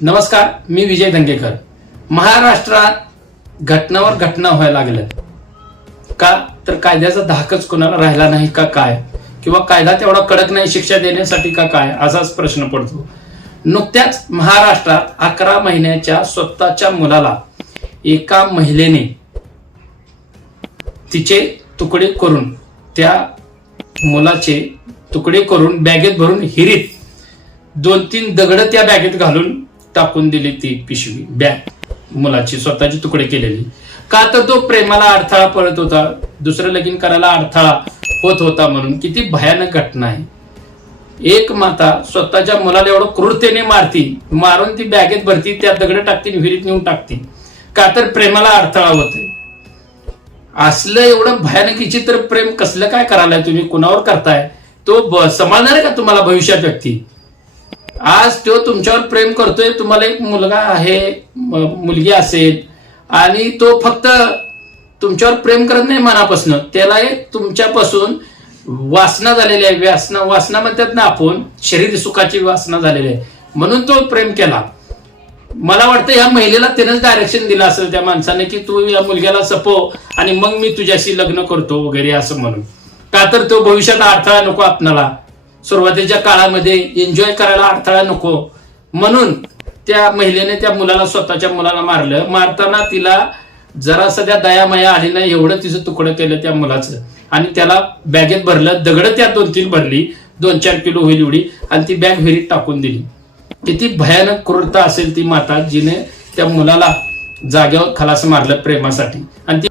नमस्कार, मी विजय दंगेकर. महाराष्ट्रात घटनावर घटना व्हायला लागल्यात का तर कायद्याचा धाकच कोणाला राहिला नाही का काय, किंवा कायदा तेवढा कडक नाही शिक्षा देण्यासाठी का काय, असाच प्रश्न पडतो. नुकत्याच महाराष्ट्रात 11 महिन्याच्या स्वतःच्या मुलाला एका महिलेने तिचे तुकडे करून, त्या मुलाचे तुकडे करून बॅगेत भरून हिरीत 2-3 दगड त्या बॅगेत घालून टाकून दिली. ती पिशवी बॅग मुलाची स्वतःची तुकडे केलेली, का तर तो प्रेमाला अडथळा पडत होता, दुसरं लगीन करायला अडथळा होत होता म्हणून. किती भयानक घटना आहे. एक माता स्वतःच्या मुलाला एवढं क्रूरतेने मारून ती बॅगेत भरती, त्या दगड टाकती, विहिरीत नेऊन टाकती, का तर प्रेमाला अडथळा होते. असलं एवढं भयानक विचित्र प्रेम कसलं काय करायलाय तुम्ही, कुणावर करताय? तो सांभाळणार आहे का तुम्हाला भविष्यात व्यक्ती? आज तो तुमच्यावर प्रेम करतोय, तुम्हाला एक मुलगा आहे, मुलगी असेल, आणि तो फक्त तुमच्यावर प्रेम करत नाही मनापासून, त्याला एक तुमच्यापासून वासना झालेली आहे. वासना म्हणतात ना आपण, शरीर सुखाची वासना झालेली आहे, म्हणून तो प्रेम केला. मला वाटतं या महिलेला त्यानंच डायरेक्शन दिलं असेल त्या माणसाने, की तू या मुलग्याला सपव आणि मग मी तुझ्याशी लग्न करतो वगैरे असं म्हणून. का तर तो भविष्यात अडथळा नको आपणाला, सुरुवातीच्या काळामध्ये एन्जॉय करायला अडथळा नको म्हणून त्या महिलेने त्या मुलाला, स्वतःच्या मुलाला मारलं. मारताना तिला जरा सध्या दयामया आली नाही, एवढं तिचं तुकडं केलं त्या मुलाचं, आणि त्याला बॅगेत भरलं. दगड त्या 2-3 भरली, 2-4 किलो होईल एवढी, आणि ती बॅग विहिरीत टाकून दिली. किती भयानक क्रूरता असेल ती माता, जिने त्या मुलाला जागेवर खलास मारलं प्रेमासाठी. आणि ती